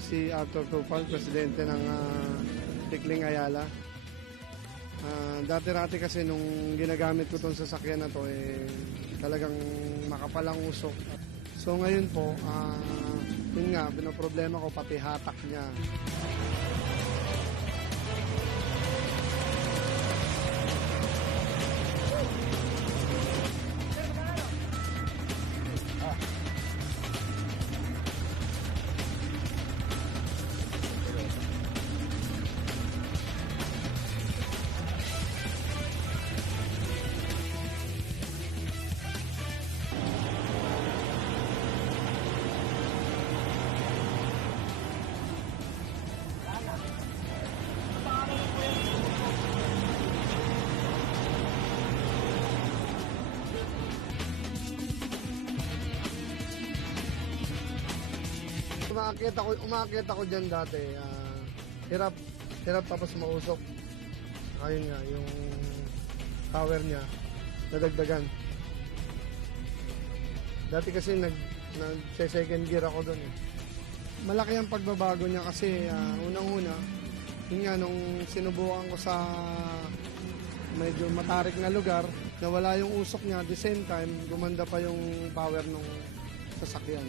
si Arthur Tupal, presidente ng Tikling Ayala. Dati-rati kasi nung ginagamit ko itong sasakyan na to, talagang makapalang usok. So ngayon po, yun nga, pinoproblema ko pati hatak niya. Umaakit ako dyan dati. Hirap tapos mausok. Ayun nga, yung power niya, nadagdagan. Dati kasi nag-second gear ako doon. Malaki ang pagbabago niya kasi unang-una, yun nga, nung sinubukan ko sa medyo matarik na lugar, nawala yung usok niya. At the same time, gumanda pa yung power ng sasakyan.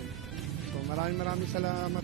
So maraming salamat.